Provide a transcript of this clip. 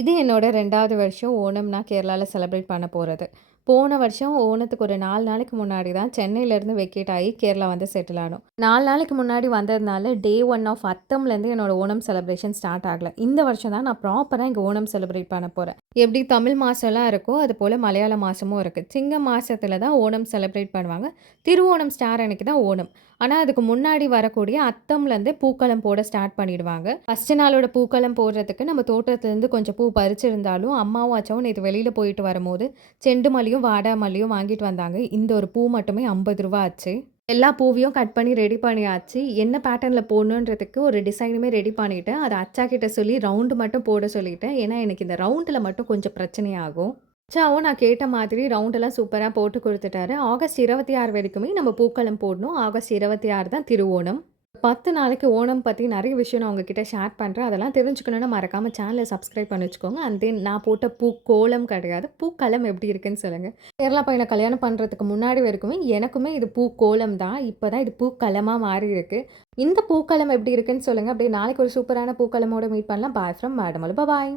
இது என்னோட 2வது வருஷம் ஓணம் நான் கேரளால செலிப்ரேட் பண்ண போறது. போன வருஷம் ஓணத்துக்கு ஒரு 4 நாளைக்கு முன்னாடி தான் சென்னையிலேருந்து வெக்கேட் ஆகி கேரளா வந்து செட்டில் ஆனோம். 4 நாளைக்கு முன்னாடி வந்ததுனால டே 1 ஆஃப் அத்தம்லேருந்து என்னோட ஓணம் செலிப்ரேஷன் ஸ்டார்ட் ஆகல. இந்த வருஷம் தான் நான் ப்ராப்பரா இங்க ஓணம் செலிப்ரேட் பண்ண போறேன். எப்படி தமிழ் மாசம்லாம் இருக்கோ, அதுபோல மலையாள மாசமும் இருக்கு. சிங்க மாசத்துல தான் ஓணம் செலிப்ரேட் பண்ணுவாங்க. திருவோணம் ஸ்டார் அன்னைக்கு தான் ஓணம். ஆனா, அதுக்கு முன்னாடி வரக்கூடிய அத்தம்லேருந்தே பூக்களம் போட ஸ்டார்ட் பண்ணிடுவாங்க. ஃபர்ஸ்ட் நாளோட பூக்களம் போடுறதுக்கு நம்ம தோட்டத்துலேருந்து கொஞ்சம் பூ பறிச்சிருந்தாலும், அம்மாவும் அச்சாவும் நேத்து வெளியில போயிட்டு வரும்போது, செண்டு மல்லியும், வாடா மல்லியும் வாங்கிட்டு வந்தாங்க. இந்த ஒரு பூ மட்டுமே ரூ. 50 ஆச்சு. எல்லா பூவையும் கட் பண்ணி ரெடி பண்ணியாச்சு. என்ன பேட்டர்ன்ல போடணுன்றதுக்கு ஒரு டிசைனுமே ரெடி பண்ணிட்டேன். அத அச்சாகிட்ட சொல்லி ரவுண்டு மட்டும் போட சொல்லிட்டேன். ஏன்னா, எனக்கு இந்த ரவுண்டுல மட்டும் கொஞ்சம் பிரச்சனையாகும். அச்சாவும் நான் கேட்ட மாதிரி ரவுண்டெல்லாம் சூப்பரா போட்டு குடுத்துட்டாரு. ஆகஸ்ட் 26 வரைக்குமே நம்ம பூக்களம் போடணும். ஆகஸ்ட் 26 தான் திருவோணம். 10 நாளைக்கு ஓணம் பத்தி நெறைய விஷயம் நான் உங்ககிட்ட ஷேர் பண்றேன். அதெல்லாம் தெரிஞ்சுக்கணும்னா மறக்காம சேனல சப்ஸ்கிரைப் பண்ணி வச்சுக்கோங்க. அண்ட் தென் நான் போட்ட பூக்கோலம் கிடையாது. பூக்களம் எப்படி இருக்குன்னு சொல்லுங்க. கேரளா பையன கல்யாணம் பண்றதுக்கு முன்னாடி வரைக்குமே எனக்குமே இது பூக்கோலம் தான். இப்ப தான் இது பூக்களமா மாறியிருக்கு. இந்த பூக்களம் எப்படி இருக்குன்னு சொல்லுங்க. அப்படியே நாளைக்கு ஒரு சூப்பரான பூக்களமோட மீட் பண்ணலாம். பாய் ஃப்ரம் மேடமலு. பாய்.